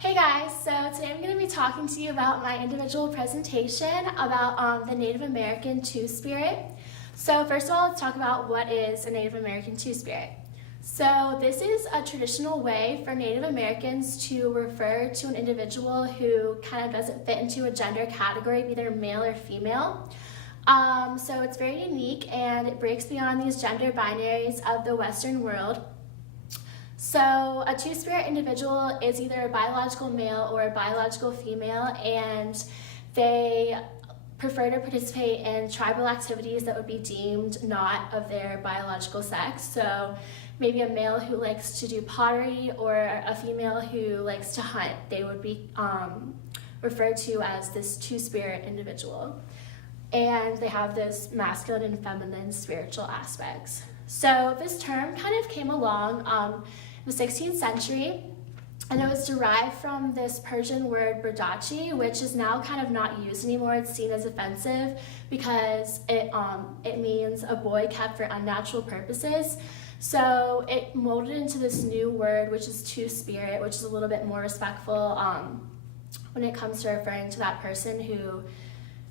Hey guys, so today I'm going to be talking to you about my individual presentation about the Native American Two-Spirit. So first of all, let's talk about what is a Native American Two-Spirit. So this is a traditional way for Native Americans to refer to an individual who kind of doesn't fit into a gender category, either male or female. So it's very unique and it breaks beyond these gender binaries of the Western world. So a two-spirit individual is either a biological male or a biological female, and they prefer to participate in tribal activities that would be deemed not of their biological sex. So maybe a male who likes to do pottery or a female who likes to hunt, they would be referred to as this two-spirit individual. And they have those masculine and feminine spiritual aspects. So this term kind of came along in the 16th century, and it was derived from this Persian word bardachi, which is now kind of not used anymore. It's seen as offensive because it means a boy kept for unnatural purposes. So it molded into this new word, which is two-spirit, which is a little bit more respectful when it comes to referring to that person who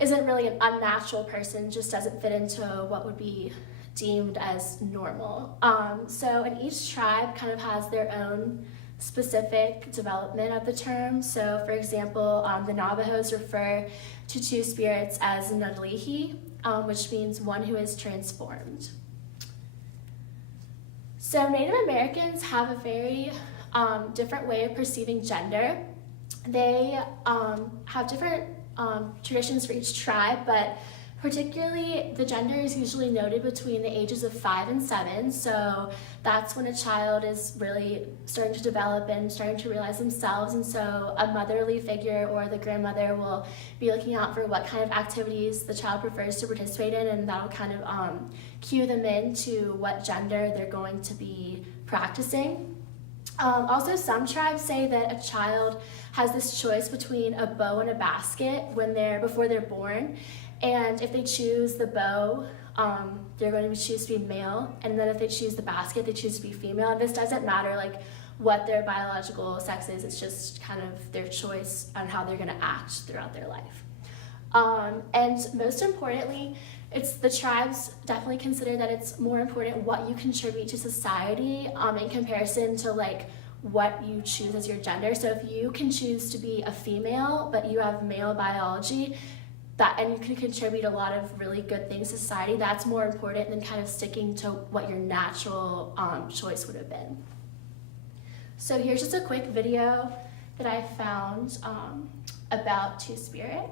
isn't really an unnatural person, just doesn't fit into what would be deemed as normal. And each tribe kind of has their own specific development of the term. So for example, the Navajos refer to two spirits as Nalihi, which means one who is transformed. So Native Americans have a very different way of perceiving gender. They have different traditions for each tribe, but particularly the gender is usually noted between the ages of 5 and 7, so that's when a child is really starting to develop and starting to realize themselves, and so a motherly figure or the grandmother will be looking out for what kind of activities the child prefers to participate in, and that'll kind of cue them into what gender they're going to be practicing. Also, some tribes say that a child has this choice between a bow and a basket before they're born, and if they choose the bow, they're going to choose to be male, and then if they choose the basket, they choose to be female. And this doesn't matter like what their biological sex is, it's just kind of their choice on how they're going to act throughout their life. And most importantly, the tribes definitely consider that it's more important what you contribute to society in comparison to like what you choose as your gender. So if you can choose to be a female, but you have male biology, and you can contribute a lot of really good things to society, that's more important than kind of sticking to what your natural choice would have been. So here's just a quick video that I found about two-spirit.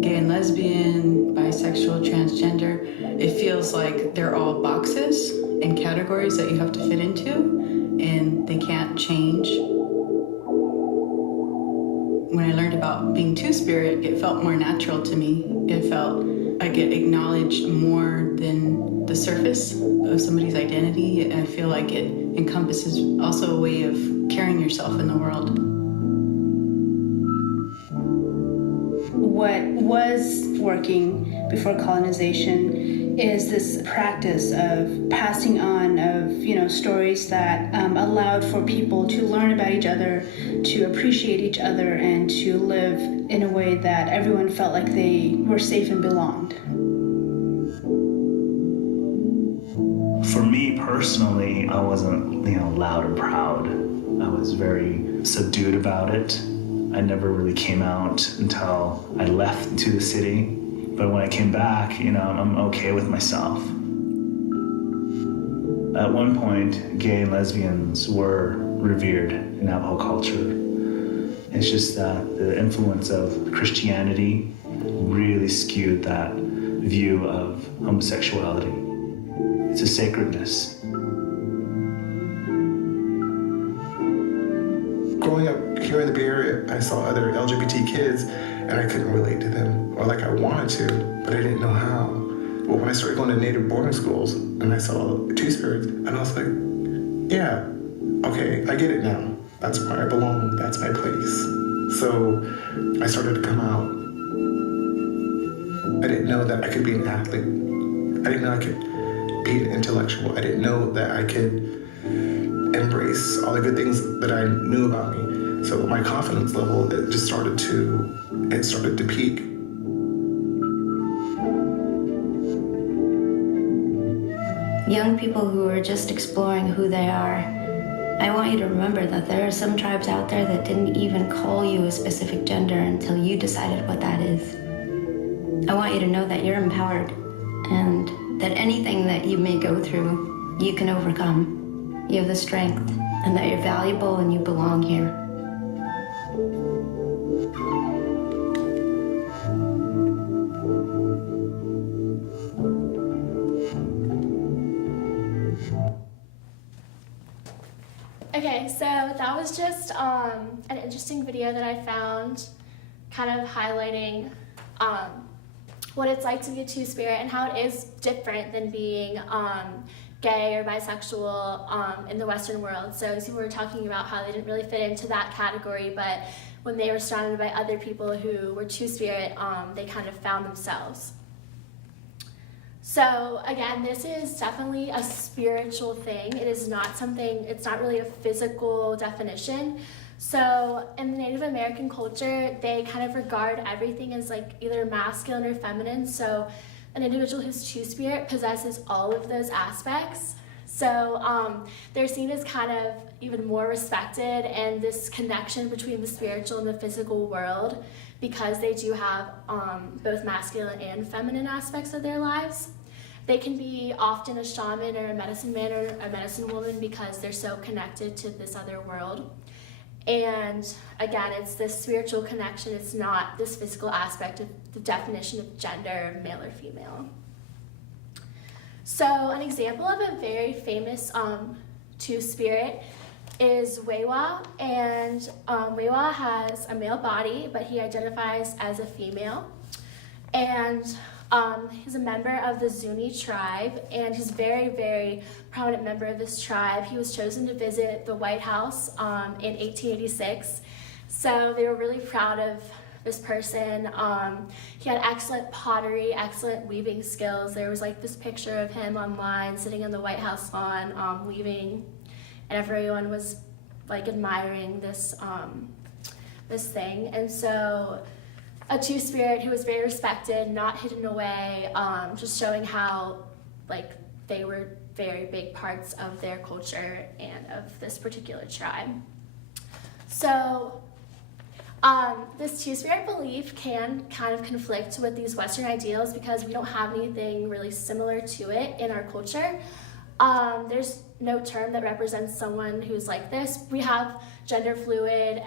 Gay and lesbian, bisexual, transgender, it feels like they're all boxes and categories that you have to fit into, and they can't change. When I learned about being two-spirit, it felt more natural to me. It felt I get acknowledged more than the surface of somebody's identity. I feel like it encompasses also a way of carrying yourself in the world. What was working before colonization is this practice of passing on of stories that allowed for people to learn about each other, to appreciate each other, and to live in a way that everyone felt like they were safe and belonged. For me personally, I wasn't loud or proud. I was very subdued about it. I never really came out until I left to the city. But when I came back, I'm okay with myself. At one point, gay and lesbians were revered in Navajo culture. It's just that the influence of Christianity really skewed that view of homosexuality. It's a sacredness. Growing up here in the Bay Area, I saw other LGBT kids and I couldn't relate to them, or like I wanted to, but I didn't know how. But when I started going to Native boarding schools and I saw Two-Spirits, and I was like, yeah, okay, I get it now. That's where I belong, that's my place. So I started to come out. I didn't know that I could be an athlete. I didn't know I could be an intellectual. I didn't know that I could embrace all the good things that I knew about me. So my confidence level, it started to peak. Young people who are just exploring who they are, I want you to remember that there are some tribes out there that didn't even call you a specific gender until you decided what that is. I want you to know that you're empowered and that anything that you may go through, you can overcome. You have the strength, and that you're valuable and you belong here. Okay, so that was just an interesting video that I found, kind of highlighting what it's like to be a two-spirit and how it is different than being gay or bisexual in the Western world. So people were talking about how they didn't really fit into that category, but when they were surrounded by other people who were two-spirit, they kind of found themselves. So again, this is definitely a spiritual thing. It is not something, it's not really a physical definition. So in the Native American culture, they kind of regard everything as like either masculine or feminine. So an individual who's two-spirit possesses all of those aspects. So they're seen as kind of even more respected, and this connection between the spiritual and the physical world, because they do have both masculine and feminine aspects of their lives. They can be often a shaman or a medicine man or a medicine woman because they're so connected to this other world. And again, it's this spiritual connection. It's not this physical aspect of the definition of gender, of male or female. So an example of a very famous two-spirit is Wewa, and Wewa has a male body, but he identifies as a female. And he's a member of the Zuni tribe, and he's a very, very prominent member of this tribe. He was chosen to visit the White House in 1886. So they were really proud of this person. He had excellent pottery, excellent weaving skills. There was like this picture of him online sitting on the White House lawn weaving, and everyone was like admiring this this thing. And so a two-spirit who was very respected, not hidden away, just showing how like they were very big parts of their culture and of this particular tribe. So this two-spirit belief can kind of conflict with these Western ideals because we don't have anything really similar to it in our culture. There's no term that represents someone who's like this. We have gender fluid,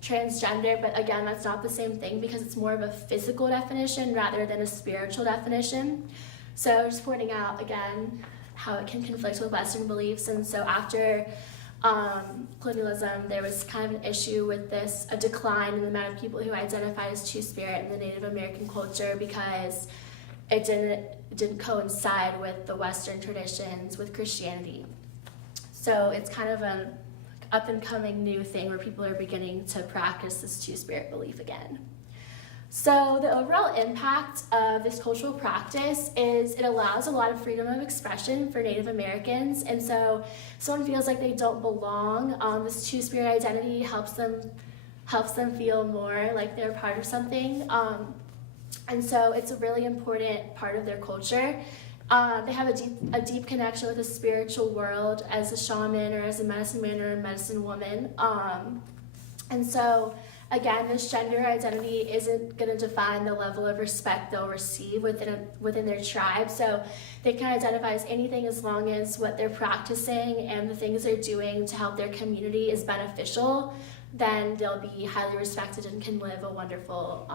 transgender, but again, that's not the same thing because it's more of a physical definition rather than a spiritual definition. So just pointing out again how it can conflict with Western beliefs. And so after colonialism, there was kind of an issue with this, a decline in the amount of people who identify as two-spirit in the Native American culture because it didn't coincide with the Western traditions, with Christianity. So it's kind of an up-and-coming new thing where people are beginning to practice this two-spirit belief again. So the overall impact of this cultural practice is it allows a lot of freedom of expression for Native Americans, and so if someone feels like they don't belong, this two-spirit identity helps them feel more like they're part of something. And so it's a really important part of their culture. They have a deep connection with the spiritual world as a shaman or as a medicine man or a medicine woman. And so, again, this gender identity isn't going to define the level of respect they'll receive within their tribe. So they can identify as anything as long as what they're practicing and the things they're doing to help their community is beneficial. Then they'll be highly respected and can live a wonderful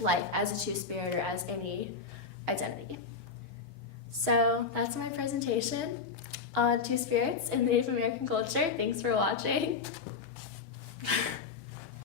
life as a two-spirit or as any identity. So that's my presentation on Two Spirits in Native American culture. Thanks for watching.